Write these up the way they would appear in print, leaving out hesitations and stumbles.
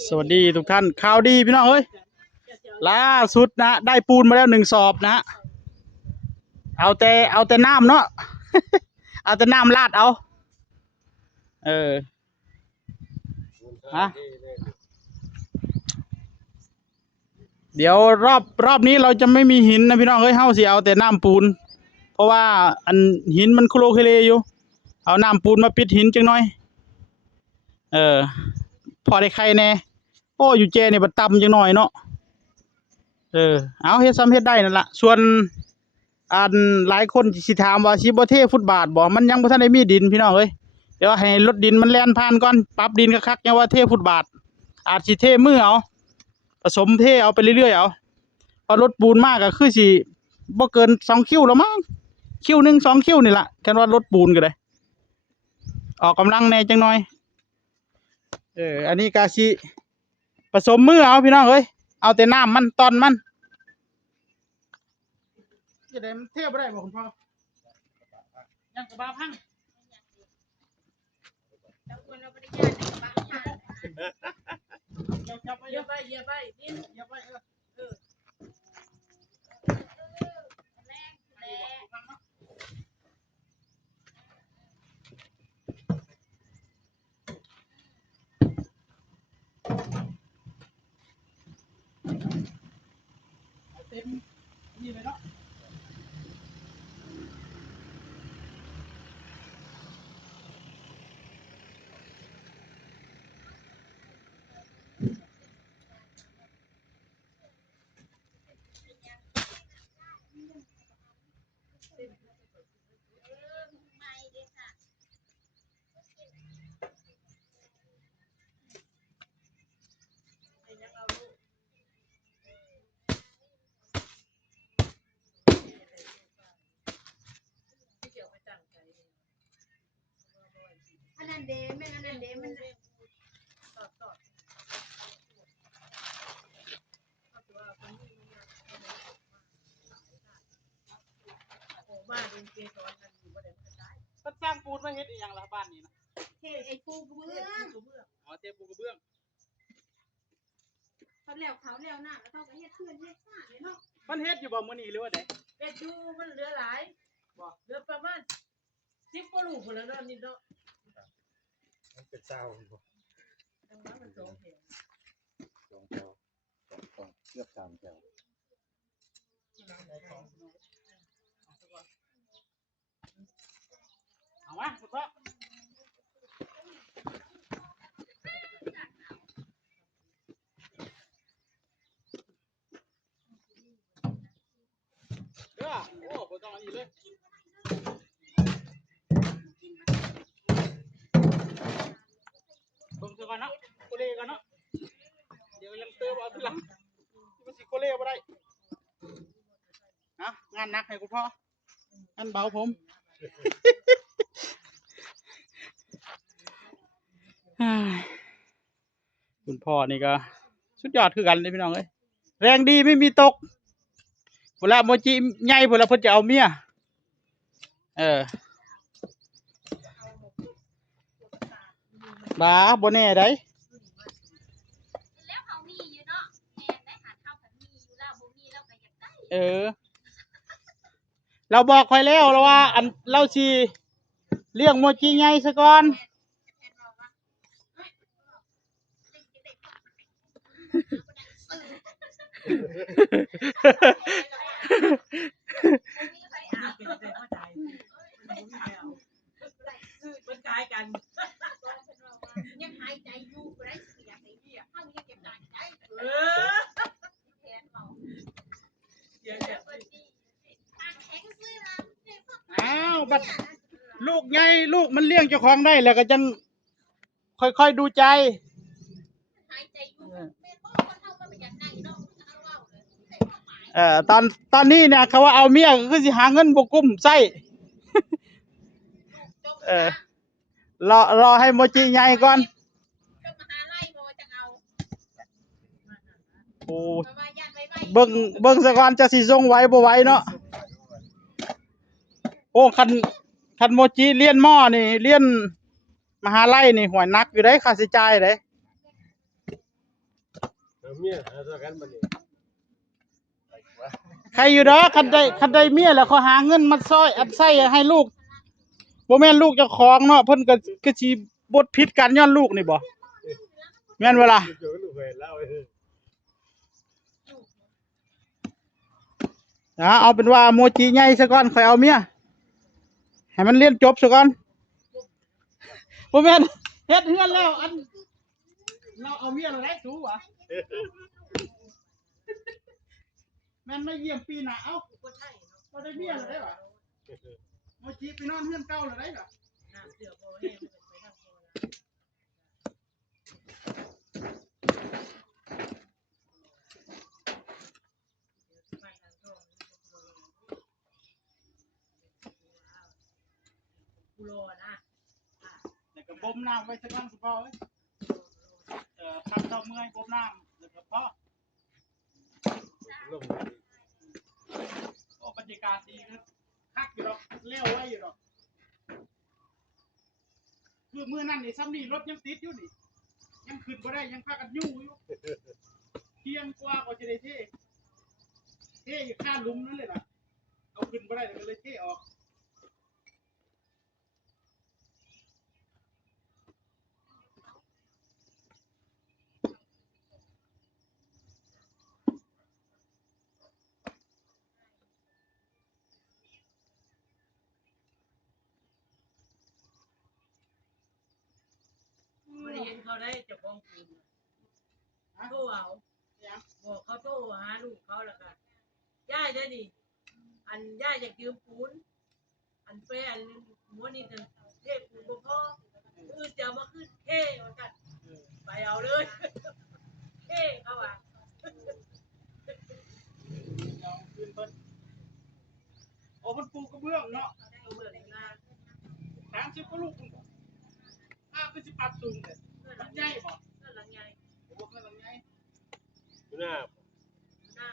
สวัสดีทุกท่านข่าวดีพี่น้องเอ้ยล่าสุดนะได้ปูนมาแล้ว1 สอบนะเอาแต่น้ำเนาะ เอาแต่น้ำลาดเอาเออฮะเดี๋ยวรอบนี้เราจะไม่มีหินนะพี่น้องเอ้ยเฮาสิเอาแต่น้ำปูนเพราะว่าอันหินมันโคลเคเลอยู่เอาน้ำปูนมาปิดหินจังหน่อยเออพอได้ใครแน่โอ้อยู่เจนี่บัดต่ำจังหน่อยเนาะเอาเฮ็ดซ้ำเฮ็ดได้นั่นล่ะส่วนอันหลายคนสิถามว่าสิบ่เทฟุตบาทบ่มันยังบ่ทันได้มีดินพี่น้องเอ้ยเดี๋ยวให้รถดินมันแล่นผ่านก่อนปรับดินคักๆยังว่าเทฟุตบาทอาจสิเทมือเอาผสมเทเอาไปเรื่อยๆเอาพอรถปูนมากก็คือสิบ่เกิน2 คิวแล้วมั้งคิวหนึ่ง2 คิวนี่ล่ะแค่ว่ารถปูนก็ได้ออกกำลังแหน่จังหน่อยอันนี้ก็สิผสมมือเอาพี่น้องเอ้ยเอาแต่น้ำมันตอนมันจะได้มันเทียบได้บ่คุณพ่อยังกระบะพังอย่าไปดิอย่าไปเต็มนี่เลยเนาะอันนั้นเดแม่อันนั้นเดมันมันสร้างปูนมาเฮ็ดอีหยังล่ะบ้านนี้นะเทไอ้ปูกระเบื้อง อ๋อเทปูกระเบื้องเขาแล้วเขาแล้วหน้าแล้วเขาก็เฮ็ดเพื่อนเฮ็ดซ่าเลยเนาะมันเฮ็ดอยู่บ่มื้อนี้หรือว่าไดเฮ็ดอยู่มันเหลือหลายบ่เหลือประมาณ10 กว่าลูกพุ่นแล้วเนาะนี่เนาะมันเป็นเศร้าบ่จังหวะมัน2แถว2 แถว2เกือบ3 แถวเอาวะคุณพ่อโอ้บ่ต้องอันนี้เลยเบิ่งซะก่อนเนาะโคเลก่อนเนาะเดี๋ยวยังเติมเอาทีหลังมันสิโคเลบ่ได้นะงานหนักให้คุณพ่องานเบาผมคุณพ่อนี่ก็สุดยอดคือกันเลยพี่น้องเอ้ยแรงดีไม่มีตกเวลาโมจิใหญ่เวลาเพิ่นจะเอาเมียบ้าบ่แน่ได้แล้วเขามีอยู่เนาะแม่ได้หาเท่ากันมีอยู่แล้วบ่มีแล้วก็อยากได้เราบอกค่อยแล้วว่าอันเราสิเลี้ยงโมจิใหญ่ซะก่อนมันคล้ายกันยังหายใจอยู่บ่ได้สิอยากได้เหี้ยเฮายังเก็บได้แทนเฮาเดี๋ยวปากแข็งซื่อล่ะ อ้าวบัดลูกใหญ่ลูกมันเลี้ยงเจ้าของได้แล้วก็จังค่อยๆดูใจหายใจอยู่แม่บ่คนเฮาก็บ่อยากได้เนาะเอาเว้าเลยได้ความหมายตอนนี้เนี่ยเขาว่าเอาเมียก็คือสิหาเงินบ่กุ้มไส้รอให้โมจิใหญ่ก่อนก็มหาลัยบ่จังเอาโอ้เบิ่งซะก่อนจะสิส่งไหวบ่ไหวเนาะโอ้คันโมจิเรียนมอนี่เรียนมหาลัยนี่หัวหนักอยู่ได้ค่าใช้จ่ายเด้ เมียหาตัวกันบัดนี้ไปกว่า ใครอยู่ดอกคันใดเมียแล้วเขาหาเงินมาซอยอัดไส้ให้ลูกบ่แม่นลูกเจ้าของเนาะเพิ่นก็สิบดผิดกันย้อนลูกนี่บ่แม่นบ่ล่ะ เจอลูกเห็นแล้วเอ้ย เอาเป็นว่าโมจิใหญ่ซะก่อนค่อยเอาเมียให้มันเรียนจบซะก่อนบ่แม่นเฮ็ดเฮือนแล้วอันเราเอาเมียแล้วได้สูวะแม่นมาเยี่ยมปีหน้าเอ้า ก็ใช่เนาะ บ่ได้เมียแล้วได้บ่โมจิไปนอนเฮือนเก่าแล้วได้บ่ น้ำเสือพอแห้งมันไปทางพอแล้วไปทางทองกูรอนะ แล้วก็บ่มน้ำไว้ซะก่อนสิพ่อเอ้ยพักเจ้าเมื่อยบ่มน้ำแล้วก็พอ ลง โอ้บรรยากาศดีครับคักอยู่ดอกเลี้ยวไว้อยู่ดอกคือมื้อนั้นนี่ซ้ำนี่รถยังติดอยู่นี่ยังขึ้นบ่ได้ยังพากันอยู่อยู่เที่ยงกว่าก็จะได้เทอยู่ข้างหลุมนั่นเลยล่ะเอาขึ้นบ่ได้ก็เลยเทออกไม่ได้เห็นเขาได้จะฟ้องคืนโทรเอาบอกเขาโทรหาลูกเขาแล้วกันย่าจะดิอันย่าจะยืมปูนอันเป้อันหัวนี่กันเทปูนบ่พอคือจะมาขึ้นเท่ว่ากันไปเอาเลยเท่เขาว่า เอาขึ้นเพิ่นโอ้เพิ่นปลูกกระเบื้องเนาะ เบื่อหน้า 30กว่าลูกพุ่นบ่คือสิปรับสูงแต่ลำไยบ่ เพื่อนหลังใหญ่ โอ้คือลำไย อยู่หน้า หน้า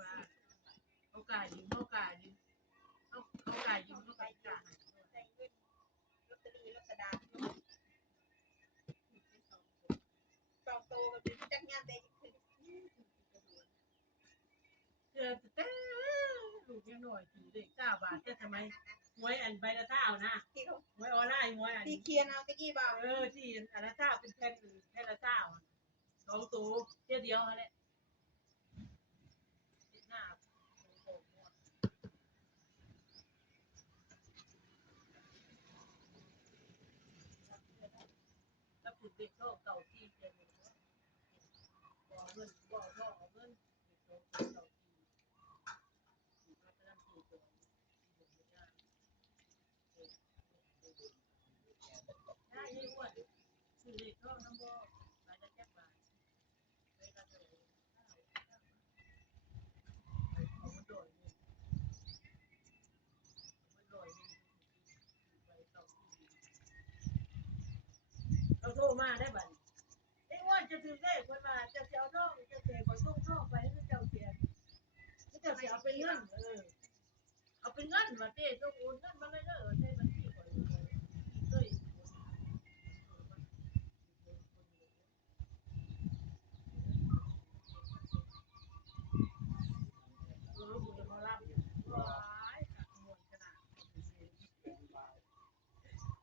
ว่าเขากายยิงเขากายยิงเขากายยิงเขากายกา ลอตเตอรี่ลอตเตอดาสองโตก็เป็นจักงานได้ขึ้น เจอแต่ลูกยังหน่อยถือเด็ก9 บาทแต่ทำไมหวยอันใบละเท่านะ ที่เขา หวยออนไลน์หวยอัน ที่เคียนเอาตะกี้บ่าว ที่อันละเท่าเป็นแผ่นแผ่นละเท่า2 ตัวเดียวอะไรหน้าแล้วปุ่นเด็กก็เก่าที่เจอบอกเงินบอกพ่อเงินเก่าที่ได้ยี่ห้อคือเด็กก็น้ำบ่หลายจักบาทไปกันเลยมันโดยเราโทรมาได้บัดไอ้อ้วนจะถือเลขคนมาจะเอาท่องจะเสียก่อนส่งท่องไปให้เจ้าเสียให้เจ้าเสียเอาเป็นเงินเอาเป็นเงินมาเต้ต้องโอนเงินมาเลยเด้อเต้บัญชีก่อนเลย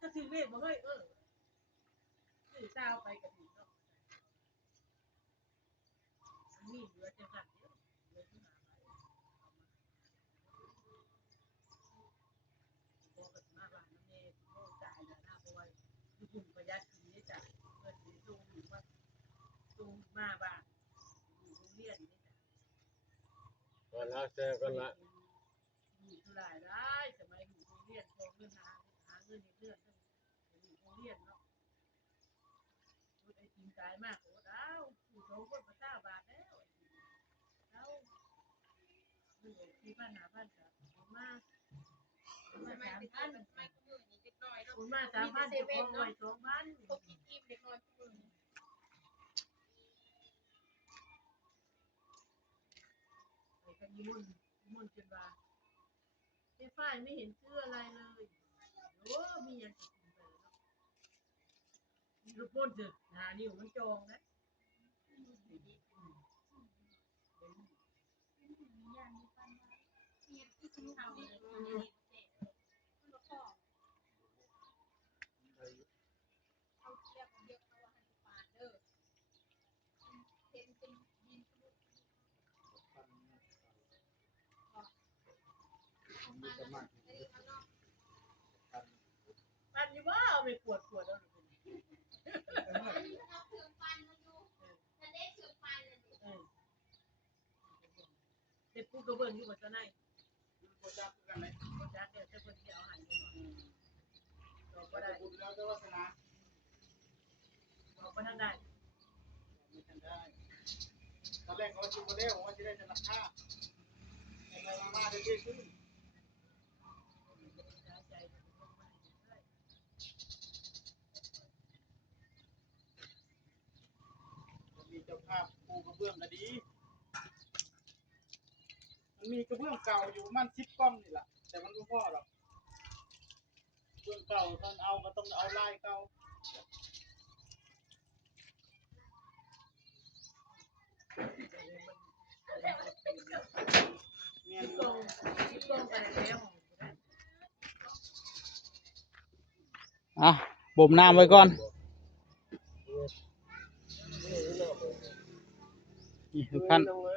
ก็ถือเวทมาเฮ้ยถือเจ้าไปกับถือเนาะมีเหลือจะสั่นเยอะเลยที่หาไปบอกกับมาบ้านน้ำเมย์โม่จ่ายนะเพราะว่าญี่ปุ่นประหยัดกินได้จ่ายเงินถือจูงอยู่ว่าจูงมาบ้านอยู่โรงเรียนนี่จ้ะ ก่อนละเจอกันละ อยู่เท่าไหร่ได้สมัยอยู่โรงเรียนพอเงินหาเงินเดือนอยู่โรงเรียนเนาะไอ้ทีมกายมากโอ้ดาวอยู่สองคนมา9 บาทแล้วแล้วมันเอกที่บ้านหาบ้านกับมา ทำไมติดกันทำไมก็มือนี่เล็กน้อยเนาะ คุณมา3,000จะของหน่อย2,000 พวกกินเล็กน้อยพวกมึง ไอ้กันมุ่นจนว่าไอ้ฝ้ายไม่เห็นซื้ออะไรเลยโอ้มีอย่างจะกินไปแล้วมีลูกพ่นเถอะหานิ้วมันจองนะปันอยู่ว่าเอาไปขวดแล้วเด็กพูดกระเบื้องอยู่บนเจ้าไหนจักเดี๋ยวจะคนที่เอาหายเราก็ได้เราก็ทำได้ ตอนแรกเขาชิมโมเดลว่าจะได้จะราคาไปมาได้ที่ซื้อมีเจ้าภาพปูกระเบื้องก็ดีมันมีกระเบื้องเก่าอยู่มัน10 ก้อนนี่แหละแต่มันไม่พอหรอกกระเบื้องเก่าตอนเอาก็ต้องเอาลายเก่าเมียน ลงกันแล้ว อ่ะบ่มน้ำไว้ก่อนนี่ทุกท่าน เลย